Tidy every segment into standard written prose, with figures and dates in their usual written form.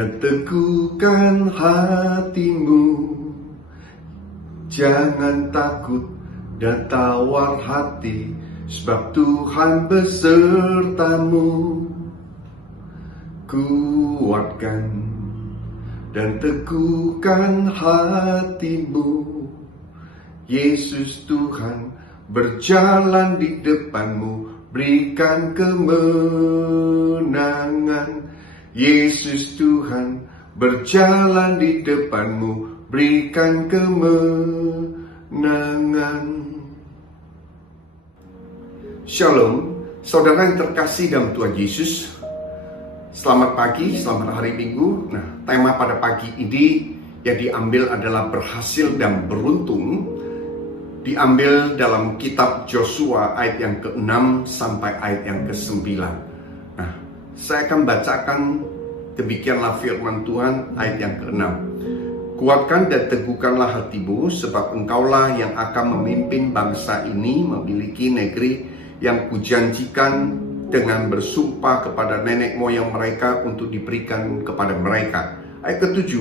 dan teguhkan hatimu. Jangan takut dan tawar hati, sebab Tuhan besertamu. Kuatkan dan teguhkan hatimu. Yesus Tuhan berjalan di depanmu, berikan kemenangan. Yesus Tuhan berjalan di depanmu, berikan kemenangan. Shalom, saudara yang terkasih dalam Tuhan Yesus. Selamat pagi, selamat hari Minggu. Nah, tema pada pagi ini yang diambil adalah berhasil dan beruntung. Diambil dalam kitab Yosua ayat yang ke-6 sampai ayat yang ke-9. Nah, saya akan bacakan demikianlah firman Tuhan ayat yang ke-6. Kuatkan dan teguhkanlah hatimu, sebab engkaulah yang akan memimpin bangsa ini memiliki negeri yang kujanjikan dengan bersumpah kepada nenek moyang mereka untuk diberikan kepada mereka. Ayat ke-7,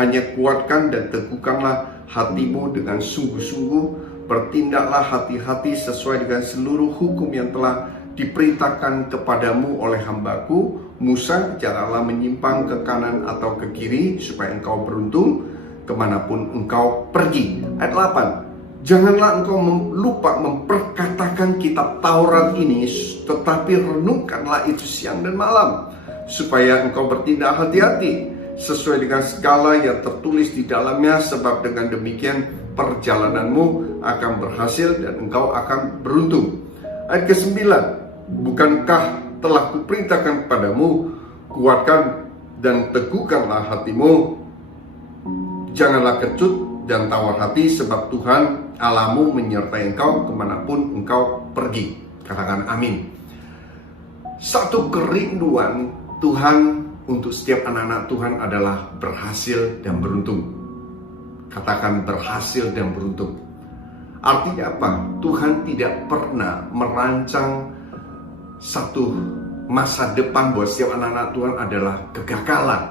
hanya kuatkan dan teguhkanlah hatimu dengan sungguh-sungguh, bertindaklah hati-hati sesuai dengan seluruh hukum yang telah diperintahkan kepadamu oleh hambaku Musa. Janganlah menyimpang ke kanan atau ke kiri, supaya engkau beruntung kemanapun engkau pergi. Ayat 8, janganlah engkau lupa memperkatakan kitab Taurat ini, tetapi renungkanlah itu siang dan malam, supaya engkau bertindak hati-hati sesuai dengan segala yang tertulis di dalamnya, sebab dengan demikian perjalananmu akan berhasil dan engkau akan beruntung. Ayat ke-9, bukankah telah kuperintahkan kepadamu, kuatkan dan teguhkanlah hatimu, janganlah kecut dan tawar hati, sebab Tuhan Allahmu menyertai engkau kemanapun engkau pergi. Katakan amin. Satu kerinduan Tuhan untuk setiap anak-anak Tuhan adalah berhasil dan beruntung. Katakan berhasil dan beruntung. Artinya apa? Tuhan tidak pernah merancang satu masa depan buat setiap anak-anak Tuhan adalah kegagalan.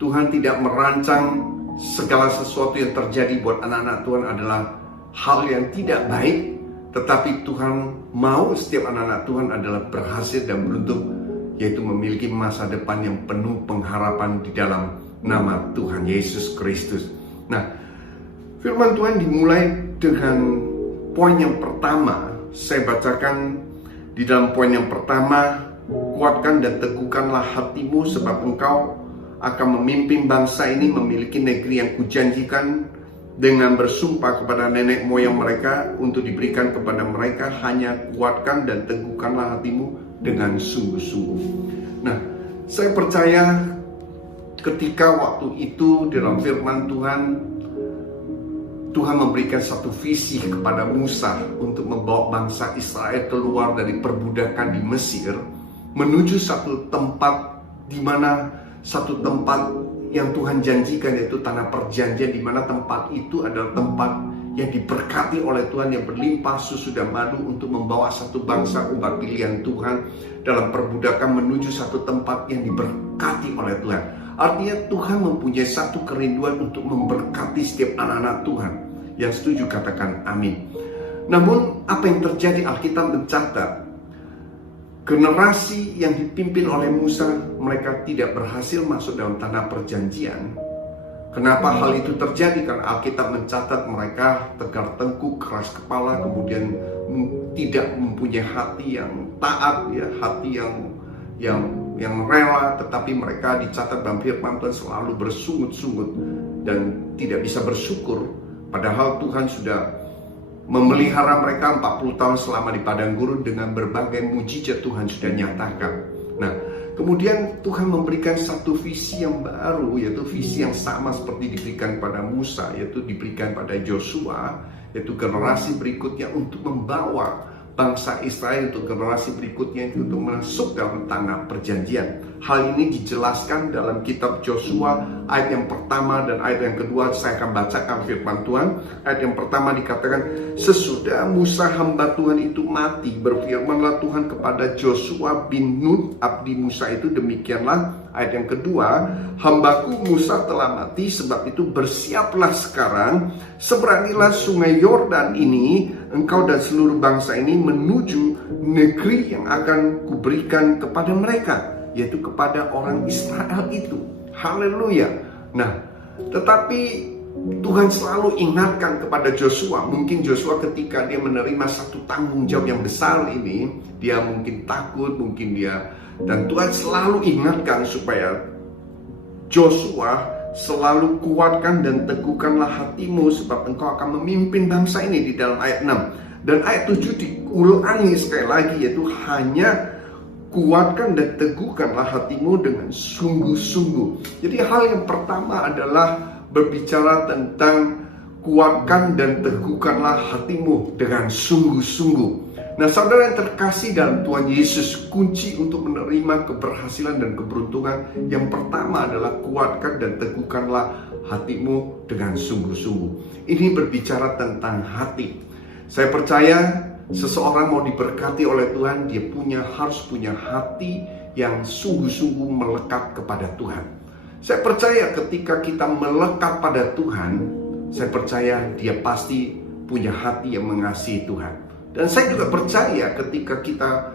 Tuhan tidak merancang segala sesuatu yang terjadi buat anak-anak Tuhan adalah hal yang tidak baik, tetapi Tuhan mau setiap anak-anak Tuhan adalah berhasil dan beruntung, yaitu memiliki masa depan yang penuh pengharapan di dalam nama Tuhan Yesus Kristus. Nah, firman Tuhan dimulai dengan poin yang pertama. Saya bacakan di dalam poin yang pertama, kuatkan dan teguhkanlah hatimu, sebab engkau akan memimpin bangsa ini memiliki negeri yang kujanjikan dengan bersumpah kepada nenek moyang mereka untuk diberikan kepada mereka. Hanya kuatkan dan teguhkanlah hatimu dengan sungguh-sungguh. Nah, saya percaya ketika waktu itu dalam firman Tuhan memberikan satu visi kepada Musa untuk membawa bangsa Israel keluar dari perbudakan di Mesir menuju satu tempat, di mana satu tempat yang Tuhan janjikan, yaitu tanah perjanjian, di mana tempat itu adalah tempat yang diberkati oleh Tuhan, yang berlimpah susu dan madu, untuk membawa satu bangsa umat pilihan Tuhan dalam perbudakan menuju satu tempat yang diberkati oleh Tuhan. Artinya Tuhan mempunyai satu kerinduan untuk memberkati setiap anak-anak Tuhan. Yang setuju katakan amin. Namun apa yang terjadi, Alkitab mencatat generasi yang dipimpin oleh Musa, mereka tidak berhasil masuk dalam tanah perjanjian. Kenapa hal itu terjadi? Karena Alkitab mencatat mereka tegar tengkuk, keras kepala, kemudian tidak mempunyai hati yang taat, ya, hati yang rela. Tetapi mereka dicatat dalam firman Tuhan selalu bersungut-sungut dan tidak bisa bersyukur. Padahal Tuhan sudah memelihara mereka 40 tahun selama di padang gurun dengan berbagai mujizat Tuhan sudah nyatakan. Nah, kemudian Tuhan memberikan satu visi yang baru, yaitu visi yang sama seperti diberikan pada Musa, yaitu diberikan pada Yosua, yaitu generasi berikutnya, untuk membawa bangsa Israel untuk generasi berikutnya itu untuk masuk dalam tanah perjanjian. Hal ini dijelaskan dalam kitab Yosua ayat yang pertama dan ayat yang kedua. Saya akan bacakan firman Tuhan. Ayat yang pertama dikatakan, sesudah Musa hamba Tuhan itu mati, berfirmanlah Tuhan kepada Yosua bin Nun abdi Musa itu, demikianlah. Ayat yang kedua, hambaku Musa telah mati, sebab itu bersiaplah sekarang, seberangilah sungai Yordan ini, engkau dan seluruh bangsa ini menuju negeri yang akan kuberikan kepada mereka, yaitu kepada orang Israel itu. Haleluya. Nah, tetapi Tuhan selalu ingatkan kepada Joshua. Mungkin Joshua ketika dia menerima satu tanggung jawab yang besar ini, dia mungkin takut, dan Tuhan selalu ingatkan supaya Joshua selalu kuatkan dan teguhkanlah hatimu, sebab engkau akan memimpin bangsa ini, di dalam ayat 6. Dan ayat 7 diulangi sekali lagi, yaitu hanya kuatkan dan teguhkanlah hatimu dengan sungguh-sungguh. Jadi hal yang pertama adalah berbicara tentang kuatkan dan teguhkanlah hatimu dengan sungguh-sungguh. Nah, saudara yang terkasih dalam Tuhan Yesus, kunci untuk menerima keberhasilan dan keberuntungan yang pertama adalah kuatkan dan teguhkanlah hatimu dengan sungguh-sungguh. Ini berbicara tentang hati. Saya percaya seseorang mau diberkati oleh Tuhan, dia harus punya hati yang sungguh-sungguh melekat kepada Tuhan. Saya percaya ketika kita melekat pada Tuhan, saya percaya dia pasti punya hati yang mengasihi Tuhan. Dan saya juga percaya ketika kita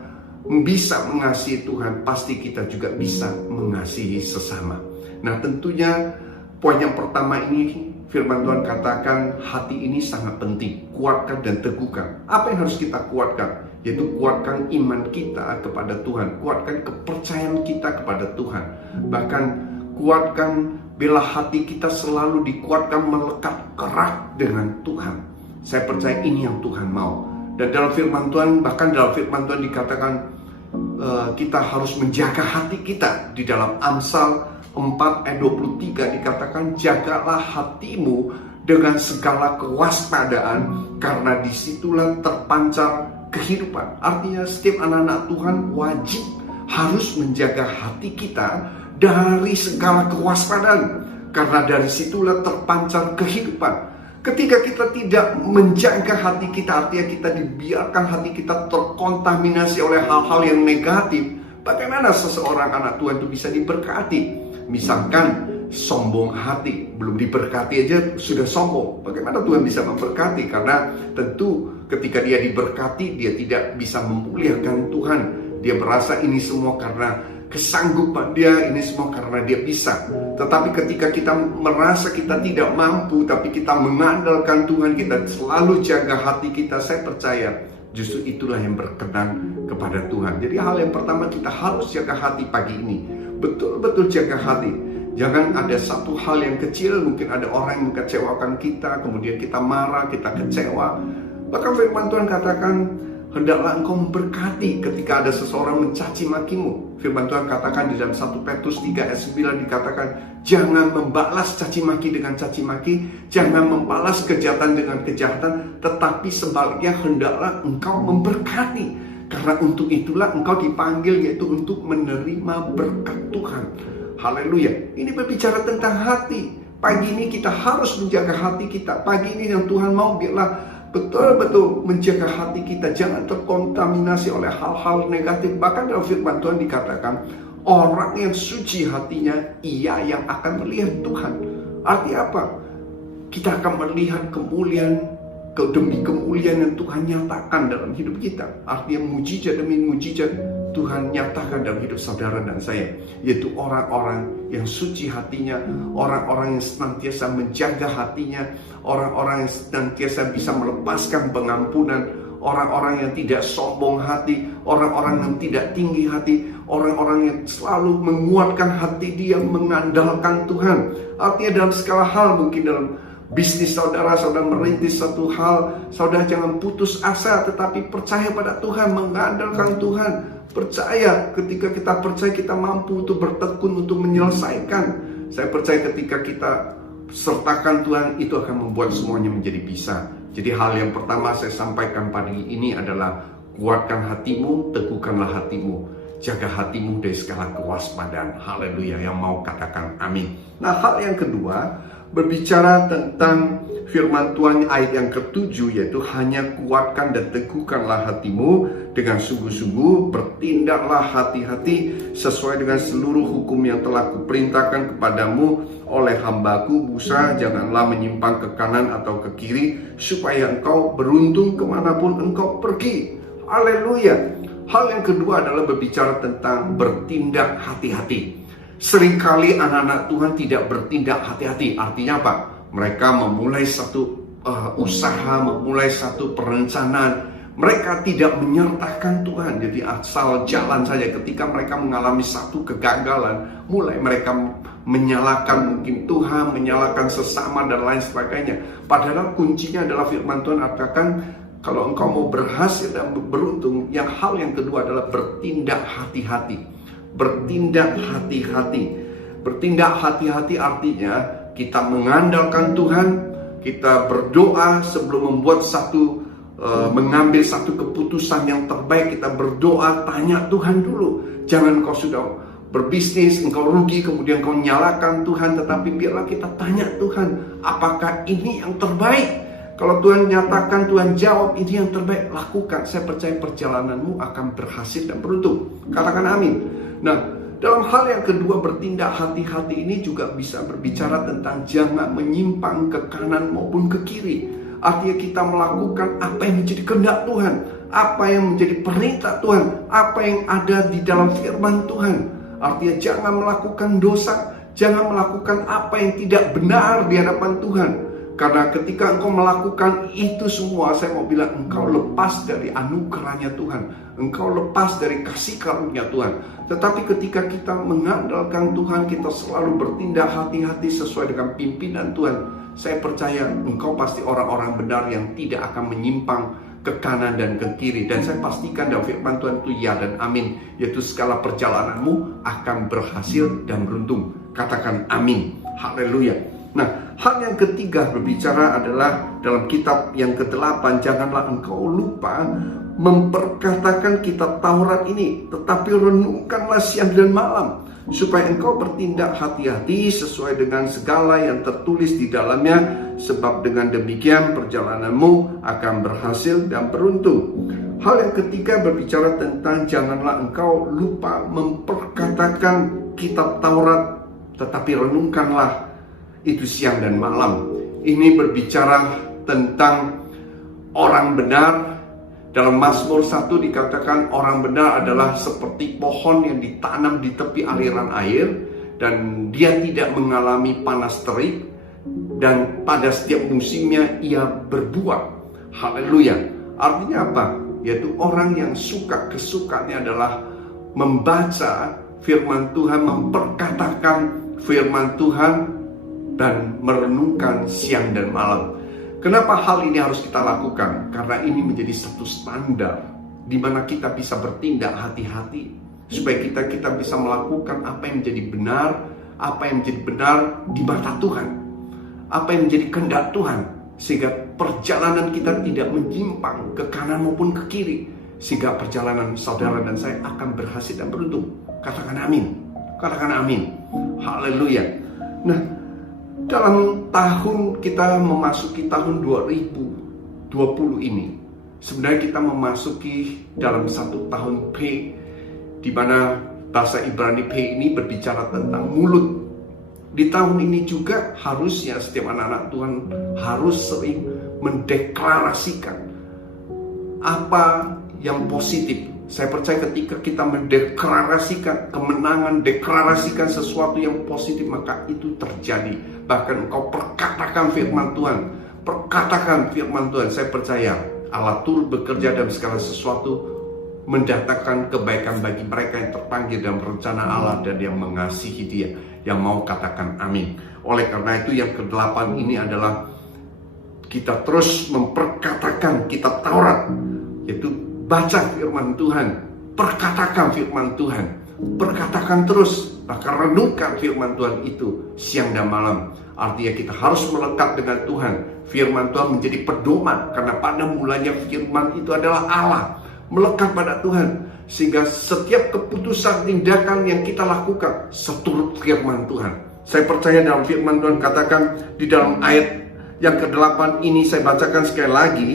bisa mengasihi Tuhan, pasti kita juga bisa mengasihi sesama. Nah, tentunya poin yang pertama ini, firman Tuhan katakan hati ini sangat penting. Kuatkan dan teguhkan. Apa yang harus kita kuatkan? Yaitu kuatkan iman kita kepada Tuhan. Kuatkan kepercayaan kita kepada Tuhan. Bahkan kuatkan bila hati kita selalu dikuatkan melekat erat dengan Tuhan. Saya percaya ini yang Tuhan mau. Dan dalam firman Tuhan, bahkan dalam firman Tuhan dikatakan kita harus menjaga hati kita. Di dalam Amsal 4 ayat 23 dikatakan, jagalah hatimu dengan segala kewaspadaan, karena disitulah terpancar kehidupan. Artinya setiap anak-anak Tuhan wajib harus menjaga hati kita dari segala kewaspadaan, karena dari situlah terpancar kehidupan. Ketika kita tidak menjaga hati kita, artinya kita dibiarkan hati kita terkontaminasi oleh hal-hal yang negatif, bagaimana seseorang anak Tuhan itu bisa diberkati? Misalkan sombong hati, belum diberkati aja sudah sombong. Bagaimana Tuhan bisa memberkati? Karena tentu ketika dia diberkati, dia tidak bisa memuliakan Tuhan. Dia merasa ini semua karena kesanggupan dia, ini semua karena dia bisa. Tetapi ketika kita merasa kita tidak mampu, tapi kita mengandalkan Tuhan, kita selalu jaga hati kita, saya percaya justru itulah yang berkenan kepada Tuhan. Jadi hal yang pertama, kita harus jaga hati pagi ini. Betul-betul jaga hati. Jangan ada satu hal yang kecil, mungkin ada orang yang mengecewakan kita, kemudian kita marah, kita kecewa. Bahkan firman Tuhan katakan, hendaklah engkau memberkati ketika ada seseorang mencaci makimu. Firman Tuhan katakan di dalam 1 Petrus 3 ayat 9 dikatakan, jangan membalas caci maki dengan caci maki, jangan membalas kejahatan dengan kejahatan, tetapi sebaliknya hendaklah engkau memberkati. Karena untuk itulah engkau dipanggil, yaitu untuk menerima berkat Tuhan. Haleluya. Ini berbicara tentang hati. Pagi ini kita harus menjaga hati kita. Pagi ini yang Tuhan mau biarlah betul-betul menjaga hati kita, jangan terkontaminasi oleh hal-hal negatif. Bahkan dalam firman Tuhan dikatakan, orang yang suci hatinya, ia yang akan melihat Tuhan. Artinya apa? Kita akan melihat kemuliaan demi kemuliaan yang Tuhan nyatakan dalam hidup kita. Artinya mujizat demi mujizat Tuhan nyatakan dalam hidup saudara dan saya, yaitu orang-orang yang suci hatinya, orang-orang yang senantiasa menjaga hatinya, orang-orang yang senantiasa bisa melepaskan pengampunan, orang-orang yang tidak sombong hati, orang-orang yang tidak tinggi hati, orang-orang yang selalu menguatkan hati dia, mengandalkan Tuhan. Artinya dalam segala hal, mungkin dalam bisnis saudara merintis satu hal, saudara jangan putus asa, tetapi percaya pada Tuhan, mengandalkan Tuhan. Percaya, ketika kita percaya kita mampu untuk bertekun, untuk menyelesaikan. Saya percaya ketika kita sertakan Tuhan, itu akan membuat semuanya menjadi bisa. Jadi hal yang pertama saya sampaikan pagi ini adalah Kuatkan hatimu, teguhkanlah hatimu. Jaga hatimu dari segala kewaspadaan. Haleluya, yang mau katakan amin. Nah, hal yang kedua, berbicara tentang firman Tuhan ayat yang ke-7, yaitu hanya kuatkan dan teguhkanlah hatimu dengan sungguh-sungguh, bertindaklah hati-hati sesuai dengan seluruh hukum yang telah kuperintahkan kepadamu oleh hambaku Musa. Janganlah menyimpang ke kanan atau ke kiri, supaya engkau beruntung kemanapun engkau pergi. Haleluya. Hal yang kedua adalah berbicara tentang bertindak hati-hati. Seringkali anak-anak Tuhan tidak bertindak hati-hati. Artinya apa? Mereka memulai satu usaha, memulai satu perencanaan. Mereka tidak menyertakan Tuhan. Jadi asal jalan saja. Ketika mereka mengalami satu kegagalan, mulai mereka menyalahkan mungkin Tuhan, menyalahkan sesama dan lain sebagainya. Padahal kuncinya adalah firman Tuhan katakan, kalau engkau mau berhasil dan beruntung, hal yang kedua adalah bertindak hati-hati. Bertindak hati-hati. Bertindak hati-hati artinya kita mengandalkan Tuhan, kita berdoa sebelum mengambil satu keputusan yang terbaik. Kita berdoa, tanya Tuhan dulu. Jangan kau sudah berbisnis, engkau rugi, kemudian kau nyalakan Tuhan. Tetapi biarlah kita tanya Tuhan, apakah ini yang terbaik? Kalau Tuhan nyatakan, Tuhan jawab, ini yang terbaik, lakukan. Saya percaya perjalananmu akan berhasil dan beruntung. Katakan amin. Nah, dalam hal yang kedua, bertindak hati-hati ini juga bisa berbicara tentang jangan menyimpang ke kanan maupun ke kiri. Artinya kita melakukan apa yang menjadi kehendak Tuhan, apa yang menjadi perintah Tuhan, apa yang ada di dalam firman Tuhan. Artinya jangan melakukan dosa, jangan melakukan apa yang tidak benar di hadapan Tuhan. Karena ketika engkau melakukan itu semua, saya mau bilang engkau lepas dari anugerahnya Tuhan. Engkau lepas dari kasih karunia Tuhan. Tetapi ketika kita mengandalkan Tuhan, kita selalu bertindak hati-hati sesuai dengan pimpinan Tuhan. Saya percaya engkau pasti orang-orang benar yang tidak akan menyimpang ke kanan dan ke kiri. Dan saya pastikan dalam firman Tuhan itu ya dan amin. Yaitu segala perjalananmu akan berhasil dan beruntung. Katakan amin. Haleluya. Nah, hal yang ketiga berbicara adalah dalam kitab yang ke-8, janganlah engkau lupa memperkatakan kitab Taurat ini, tetapi renungkanlah siang dan malam, supaya engkau bertindak hati-hati sesuai dengan segala yang tertulis di dalamnya, sebab dengan demikian perjalananmu akan berhasil dan beruntung. Hal yang ketiga berbicara tentang janganlah engkau lupa memperkatakan kitab Taurat, tetapi renungkanlah itu siang dan malam. Ini berbicara tentang orang benar. Dalam Mazmur 1 dikatakan orang benar adalah seperti pohon yang ditanam di tepi aliran air, dan dia tidak mengalami panas terik, dan pada setiap musimnya ia berbuah. Haleluya. Artinya apa? Yaitu orang yang kesukaannya adalah membaca firman Tuhan, memperkatakan firman Tuhan, dan merenungkan siang dan malam. Kenapa hal ini harus kita lakukan? Karena ini menjadi satu standar di mana kita bisa bertindak hati-hati, supaya kita bisa melakukan apa yang menjadi benar, apa yang menjadi benar di mata Tuhan, apa yang menjadi kehendak Tuhan, sehingga perjalanan kita tidak menyimpang ke kanan maupun ke kiri, sehingga perjalanan saudara dan saya akan berhasil dan beruntung. Katakan amin. Katakan amin. Haleluya. Nah, dalam tahun kita memasuki tahun 2020 ini, sebenarnya kita memasuki dalam satu tahun P, di mana bahasa Ibrani P ini berbicara tentang mulut. Di tahun ini juga harusnya setiap anak-anak Tuhan harus sering mendeklarasikan apa yang positif. Saya percaya ketika kita mendeklarasikan kemenangan, deklarasikan sesuatu yang positif, maka itu terjadi. Bahkan engkau perkatakan firman Tuhan, perkatakan firman Tuhan. Saya percaya Allah turut bekerja dalam segala sesuatu, mendatangkan kebaikan bagi mereka yang terpanggil dalam rencana Allah dan yang mengasihi Dia, yang mau katakan amin. Oleh karena itu yang ke-8 ini adalah kita terus memperkatakan kitab Taurat, yaitu baca firman Tuhan, perkatakan firman Tuhan, perkatakan terus, bahkan renungkan firman Tuhan itu siang dan malam. Artinya kita harus melekat dengan Tuhan. Firman Tuhan menjadi pedoman, karena pada mulanya firman itu adalah Allah. melekat pada Tuhan, sehingga setiap keputusan tindakan yang kita lakukan seturut firman Tuhan. Saya percaya dalam firman Tuhan katakan di dalam ayat yang ke-8 ini, saya bacakan sekali lagi.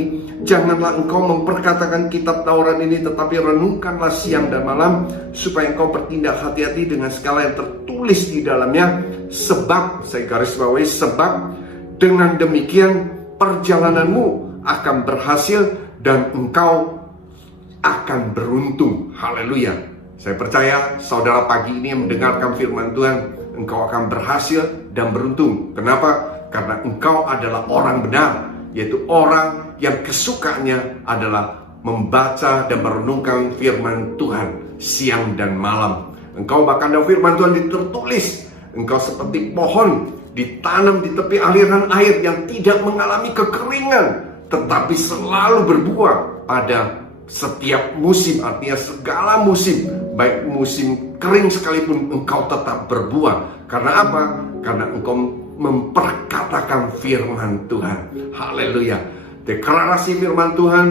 Janganlah engkau memperkatakan kitab Taurat ini, tetapi renungkanlah siang dan malam, supaya engkau bertindak hati-hati dengan segala yang tertulis di dalamnya. Sebab, saya garis bawahi, sebab dengan demikian perjalananmu akan berhasil dan engkau akan beruntung. Haleluya. Saya percaya saudara pagi ini yang mendengarkan firman Tuhan, engkau akan berhasil dan beruntung. Kenapa? Karena engkau adalah orang benar, yaitu orang yang kesukaannya adalah membaca dan merenungkan firman Tuhan siang dan malam. Engkau bahkan dalam firman Tuhan tertulis, engkau seperti pohon ditanam di tepi aliran air yang tidak mengalami kekeringan, tetapi selalu berbuah pada setiap musim. Artinya segala musim, baik musim kering sekalipun, engkau tetap berbuah. Karena apa? Karena engkau memperkatakan firman Tuhan. Haleluya. Deklarasi firman Tuhan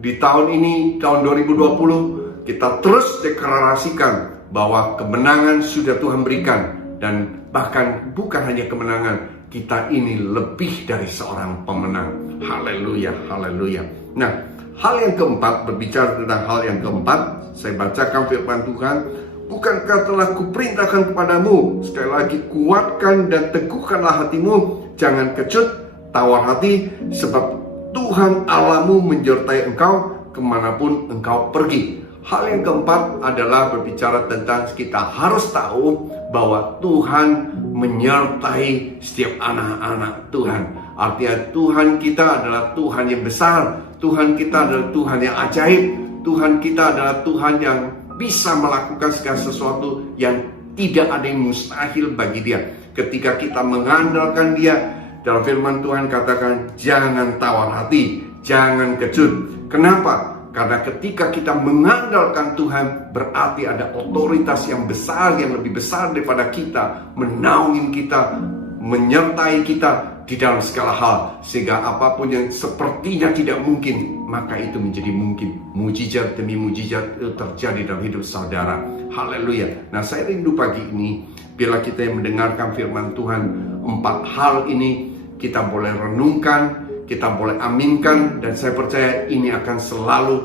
di tahun ini, tahun 2020, kita terus deklarasikan bahwa kemenangan sudah Tuhan berikan. Dan bahkan bukan hanya kemenangan, kita ini lebih dari seorang pemenang. Haleluya, haleluya. Nah, hal yang keempat, berbicara tentang hal yang keempat, saya bacakan firman Tuhan. Bukankah telah kuperintahkan kepadamu, sekali lagi, kuatkan dan teguhkanlah hatimu, jangan kecut, tawar hati, sebab Tuhan Allahmu menyertai engkau kemanapun engkau pergi. Hal yang keempat adalah berbicara tentang kita harus tahu bahwa Tuhan menyertai setiap anak-anak Tuhan. Artinya Tuhan kita adalah Tuhan yang besar, Tuhan kita adalah Tuhan yang ajaib, Tuhan kita adalah Tuhan yang bisa melakukan segala sesuatu yang tidak ada yang mustahil bagi Dia. Ketika kita mengandalkan Dia, dalam firman Tuhan katakan, jangan tawar hati, jangan kecut. Kenapa? Karena ketika kita mengandalkan Tuhan, berarti ada otoritas yang besar, yang lebih besar daripada kita, menaungin kita, menyertai kita di dalam segala hal. Sehingga apapun yang sepertinya tidak mungkin, maka itu menjadi mungkin. Mujizat demi mujizat itu terjadi dalam hidup saudara. Haleluya. Nah, saya rindu pagi ini, bila kita yang mendengarkan firman Tuhan, 4 hal ini kita boleh renungkan, kita boleh aminkan, dan saya percaya ini akan selalu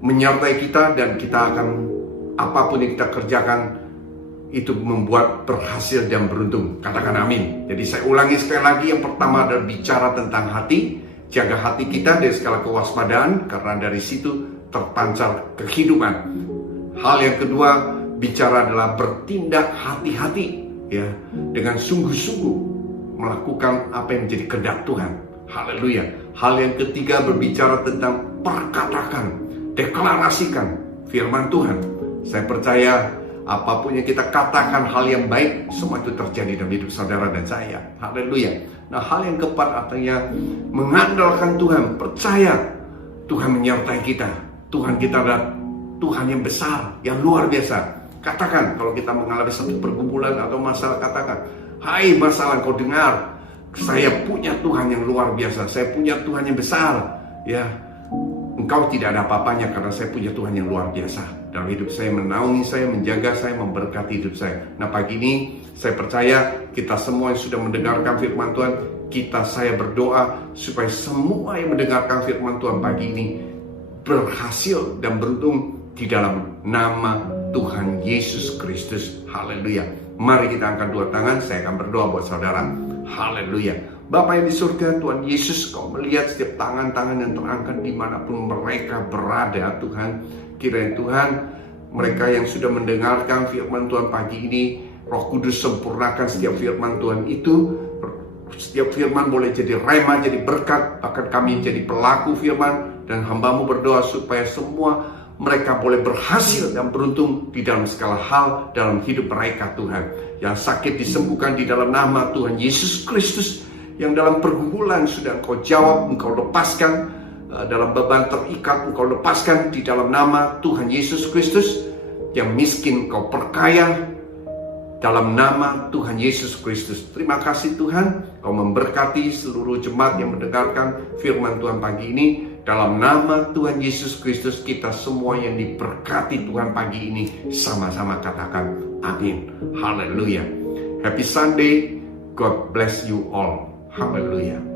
menyertai kita, dan kita akan, apapun yang kita kerjakan, itu membuat berhasil dan beruntung. Katakan amin. Jadi saya ulangi sekali lagi, yang pertama adalah bicara tentang hati. Jaga hati kita dari segala kewaspadaan, karena dari situ terpancar kehidupan. Hal yang kedua, bicara adalah bertindak hati-hati, ya, dengan sungguh-sungguh melakukan apa yang menjadi kehendak Tuhan. Haleluya. Hal yang ketiga, berbicara tentang perkatakan, deklarasikan firman Tuhan. Saya percaya apapun yang kita katakan hal yang baik, semua itu terjadi dalam hidup saudara dan saya. Haleluya. Nah, hal yang keempat artinya mengandalkan Tuhan, percaya Tuhan menyertai kita. Tuhan kita adalah Tuhan yang besar, yang luar biasa. Katakan, kalau kita mengalami satu pergumulan atau masalah, katakan, hai masalah, kau dengar, saya punya Tuhan yang luar biasa, saya punya Tuhan yang besar. Ya, engkau tidak ada apa-apanya karena saya punya Tuhan yang luar biasa. Dalam hidup saya, menaungi saya, menjaga saya, memberkati hidup saya. Nah, pagi ini saya percaya kita semua yang sudah mendengarkan firman Tuhan, saya berdoa supaya semua yang mendengarkan firman Tuhan pagi ini berhasil dan beruntung di dalam nama Tuhan Yesus Kristus. Haleluya. Mari kita angkat 2 tangan, saya akan berdoa buat saudara. Haleluya. Bapa yang di surga, Tuhan Yesus, Kau melihat setiap tangan-tangan yang terangkat dimanapun mereka berada, Tuhan. Kiranya Tuhan, mereka yang sudah mendengarkan firman Tuhan pagi ini, Roh Kudus sempurnakan setiap firman Tuhan itu. Setiap firman boleh jadi rema, jadi berkat, bahkan kami jadi pelaku firman. Dan hamba-Mu berdoa supaya semua mereka boleh berhasil dan beruntung di dalam segala hal dalam hidup mereka, Tuhan. Yang sakit disembuhkan di dalam nama Tuhan Yesus Kristus. Yang dalam pergumulan sudah Engkau jawab, Engkau lepaskan. Dalam beban terikat, Engkau lepaskan di dalam nama Tuhan Yesus Kristus. Yang miskin Kau perkaya dalam nama Tuhan Yesus Kristus. Terima kasih Tuhan, Kau memberkati seluruh jemaat yang mendengarkan firman Tuhan pagi ini. Dalam nama Tuhan Yesus Kristus, kita semua yang diberkati Tuhan pagi ini sama-sama katakan amin. Haleluya. Happy Sunday. God bless you all. Haleluya.